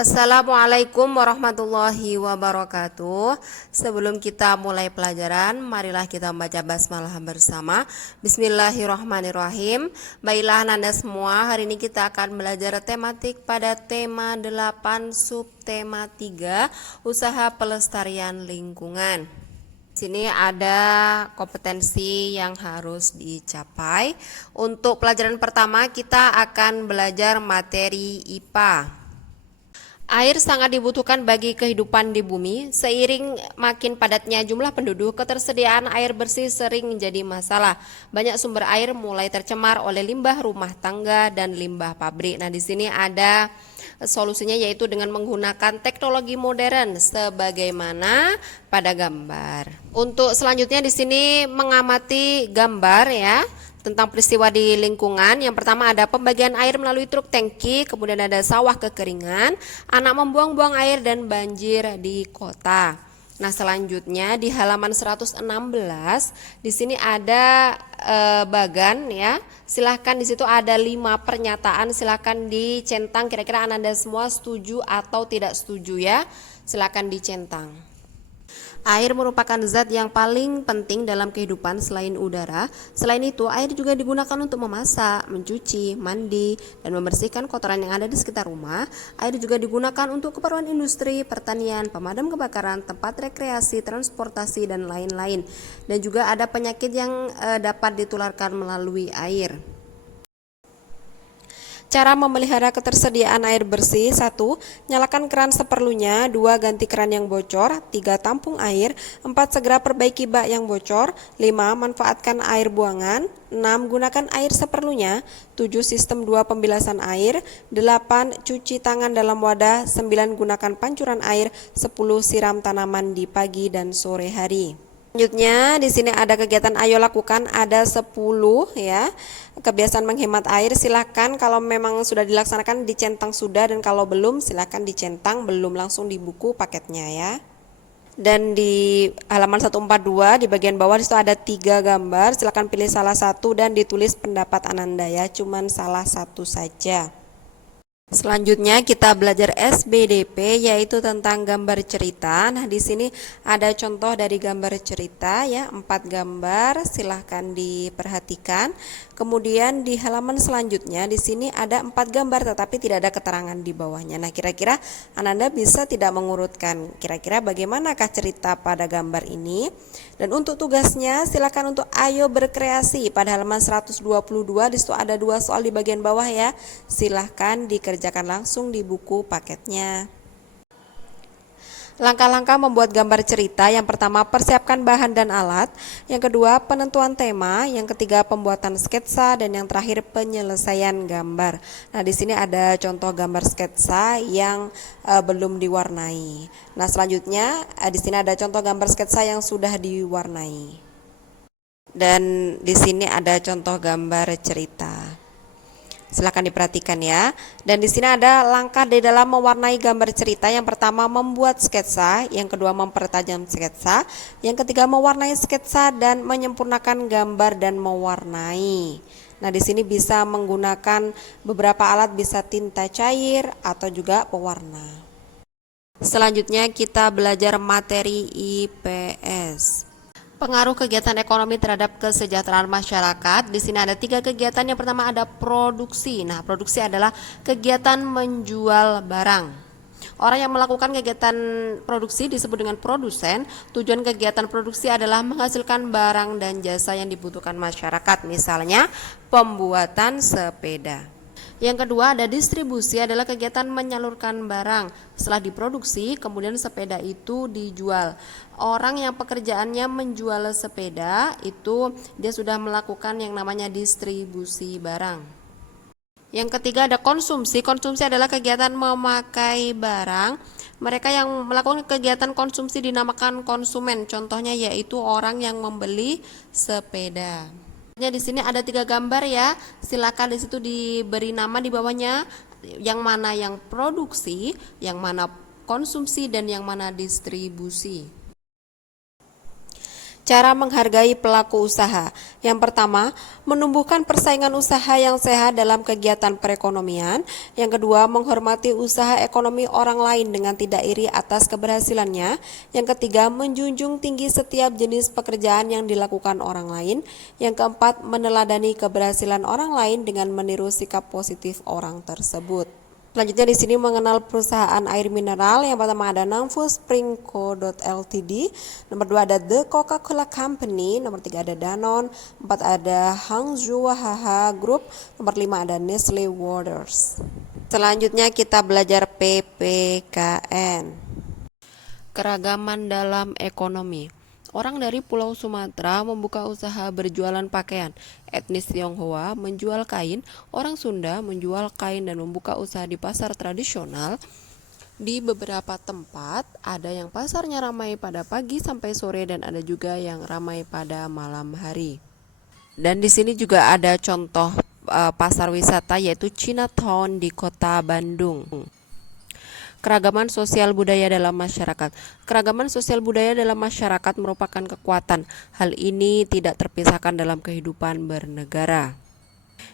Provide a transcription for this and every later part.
Assalamualaikum warahmatullahi wabarakatuh. Sebelum kita mulai pelajaran, marilah kita membaca basmalah bersama. Bismillahirrahmanirrahim. Baiklah Anda semua, hari ini kita akan belajar tematik pada tema 8 subtema 3, usaha pelestarian lingkungan. Di sini ada kompetensi yang harus dicapai. Untuk pelajaran pertama kita akan belajar materi IPA. Air sangat dibutuhkan bagi kehidupan di bumi. Seiring makin padatnya jumlah penduduk, ketersediaan air bersih sering menjadi masalah. Banyak sumber air mulai tercemar oleh limbah rumah tangga dan limbah pabrik. Nah, di sini ada solusinya, yaitu dengan menggunakan teknologi modern sebagaimana pada gambar. Untuk selanjutnya di sini mengamati gambar ya, tentang peristiwa di lingkungan. Yang pertama ada pembagian air melalui truk tangki, kemudian ada sawah kekeringan, anak membuang-buang air dan banjir di kota. Nah, selanjutnya di halaman 116 di sini ada bagan ya. Silahkan, di situ ada 5 pernyataan, silahkan dicentang kira-kira Anda semua setuju atau tidak setuju ya. Silahkan dicentang. Air merupakan zat yang paling penting dalam kehidupan selain udara. Selain itu, air juga digunakan untuk memasak, mencuci, mandi, dan membersihkan kotoran yang ada di sekitar rumah. Air juga digunakan untuk keperluan industri, pertanian, pemadam kebakaran, tempat rekreasi, transportasi, dan lain-lain. Dan juga ada penyakit yang dapat ditularkan melalui air. Cara memelihara ketersediaan air bersih: 1. Nyalakan keran seperlunya. 2. Ganti keran yang bocor. 3. Tampung air. 4. Segera perbaiki bak yang bocor. 5. Manfaatkan air buangan. 6. Gunakan air seperlunya. 7. Sistem 2 pembilasan air. 8. Cuci tangan dalam wadah. 9. Gunakan pancuran air. 10. Siram tanaman di pagi dan sore hari. Selanjutnya di sini ada kegiatan ayo lakukan, ada 10 ya. Kebiasaan menghemat air, silahkan kalau memang sudah dilaksanakan dicentang sudah, dan kalau belum silahkan dicentang belum langsung di buku paketnya ya. Dan di halaman 142 di bagian bawah disitu ada 3 gambar, silahkan pilih salah satu dan ditulis pendapat Ananda ya, cuman salah satu saja. Selanjutnya kita belajar SBDP, yaitu tentang gambar cerita. Nah, di sini ada contoh dari gambar cerita ya, 4 gambar, silahkan diperhatikan. Kemudian di halaman selanjutnya di sini ada 4 gambar tetapi tidak ada keterangan di bawahnya. Nah, kira-kira Anda bisa tidak mengurutkan kira-kira bagaimanakah cerita pada gambar ini? Dan untuk tugasnya silakan untuk ayo berkreasi pada halaman 122, di situ ada 2 soal di bagian bawah ya. Silahkan dikerjakan langsung di buku paketnya. Langkah-langkah membuat gambar cerita: yang pertama, persiapkan bahan dan alat. Yang kedua, penentuan tema. Yang ketiga, pembuatan sketsa. Dan yang terakhir, penyelesaian gambar. Nah, di sini ada contoh gambar sketsa yang belum diwarnai. Nah, selanjutnya di sini ada contoh gambar sketsa yang sudah diwarnai. Dan di sini ada contoh gambar cerita. Silakan diperhatikan ya. Dan di sini ada langkah di dalam mewarnai gambar cerita. Yang pertama, membuat sketsa. Yang kedua, mempertajam sketsa. Yang ketiga, mewarnai sketsa dan menyempurnakan gambar dan mewarnai. Nah, di sini bisa menggunakan beberapa alat, bisa tinta cair atau juga pewarna. Selanjutnya kita belajar materi IPS. Pengaruh kegiatan ekonomi terhadap kesejahteraan masyarakat. Di sini ada 3 kegiatan. Yang pertama ada produksi. Nah, produksi adalah kegiatan menjual barang. Orang yang melakukan kegiatan produksi disebut dengan produsen. Tujuan kegiatan produksi adalah menghasilkan barang dan jasa yang dibutuhkan masyarakat. Misalnya pembuatan sepeda. Yang kedua ada distribusi, adalah kegiatan menyalurkan barang. Setelah diproduksi, kemudian sepeda itu dijual. Orang yang pekerjaannya menjual sepeda itu dia sudah melakukan yang namanya distribusi barang. Yang ketiga ada konsumsi. Konsumsi adalah kegiatan memakai barang. Mereka yang melakukan kegiatan konsumsi dinamakan konsumen. Contohnya yaitu orang yang membeli sepeda. Di sini ada 3 gambar ya. Silakan di situ diberi nama di bawahnya, yang mana yang produksi, yang mana konsumsi, dan yang mana distribusi. Cara menghargai pelaku usaha. Yang pertama, menumbuhkan persaingan usaha yang sehat dalam kegiatan perekonomian. Yang kedua, menghormati usaha ekonomi orang lain dengan tidak iri atas keberhasilannya. Yang ketiga, menjunjung tinggi setiap jenis pekerjaan yang dilakukan orang lain. Yang keempat, meneladani keberhasilan orang lain dengan meniru sikap positif orang tersebut. Selanjutnya di sini mengenal perusahaan air mineral. Yang pertama ada Namfu Spring Co. Ltd. Nomor 2 ada The Coca-Cola Company. Nomor 3 ada Danone. 4 ada Hangzhou HH Group. Nomor 5 ada Nestle Waters. Selanjutnya kita belajar PPKN. Keragaman dalam ekonomi. Orang dari Pulau Sumatera membuka usaha berjualan pakaian. Etnis Tionghoa menjual kain, orang Sunda menjual kain dan membuka usaha di pasar tradisional. Di beberapa tempat ada yang pasarnya ramai pada pagi sampai sore dan ada juga yang ramai pada malam hari. Dan di sini juga ada contoh pasar wisata yaitu Chinatown di Kota Bandung. Keragaman sosial budaya dalam masyarakat. Keragaman sosial budaya dalam masyarakat merupakan kekuatan. Hal ini tidak terpisahkan dalam kehidupan bernegara.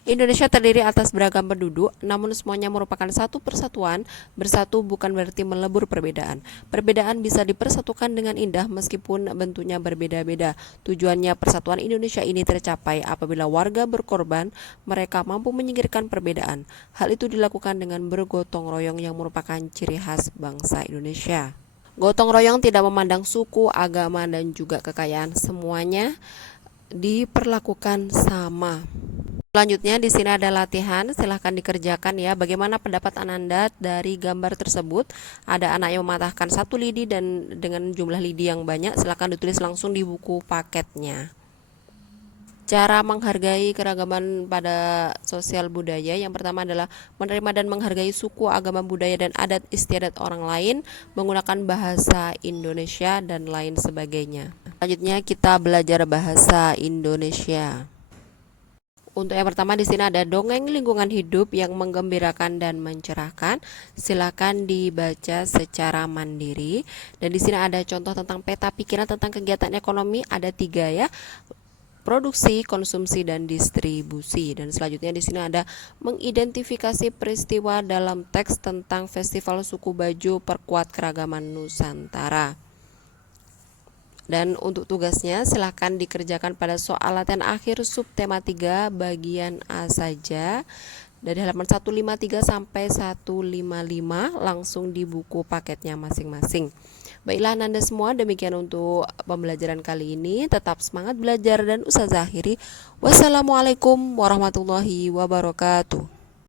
Indonesia terdiri atas beragam penduduk, namun semuanya merupakan satu persatuan. Bersatu bukan berarti melebur perbedaan. Perbedaan bisa dipersatukan dengan indah meskipun bentuknya berbeda-beda. Tujuannya persatuan Indonesia ini tercapai apabila warga berkorban, mereka mampu menyingkirkan perbedaan. Hal itu dilakukan dengan bergotong royong yang merupakan ciri khas bangsa Indonesia. Gotong royong tidak memandang suku, agama, dan juga kekayaan. Semuanya diperlakukan sama. Selanjutnya di sini ada latihan, silahkan dikerjakan ya. Bagaimana pendapat Ananda dari gambar tersebut? Ada anak yang mematahkan satu lidi dan dengan jumlah lidi yang banyak, silahkan ditulis langsung di buku paketnya. Cara menghargai keragaman pada sosial budaya. Yang pertama adalah menerima dan menghargai suku, agama, budaya, dan adat istiadat orang lain, menggunakan bahasa Indonesia dan lain sebagainya. Selanjutnya kita belajar bahasa Indonesia. Untuk yang pertama di sini ada dongeng lingkungan hidup yang menggembirakan dan mencerahkan. Silakan dibaca secara mandiri. Dan di sini ada contoh tentang peta pikiran tentang kegiatan ekonomi, ada 3 ya. Produksi, konsumsi, dan distribusi. Dan selanjutnya di sini ada mengidentifikasi peristiwa dalam teks tentang Festival Suku Bajo Perkuat Keragaman Nusantara. Dan untuk tugasnya silahkan dikerjakan pada soal latihan akhir subtema 3 bagian A saja dari halaman 153 sampai 155 langsung di buku paketnya masing-masing. Baiklah Anda semua, demikian untuk pembelajaran kali ini. Tetap semangat belajar dan Ustazah akhiri. Wassalamualaikum warahmatullahi wabarakatuh.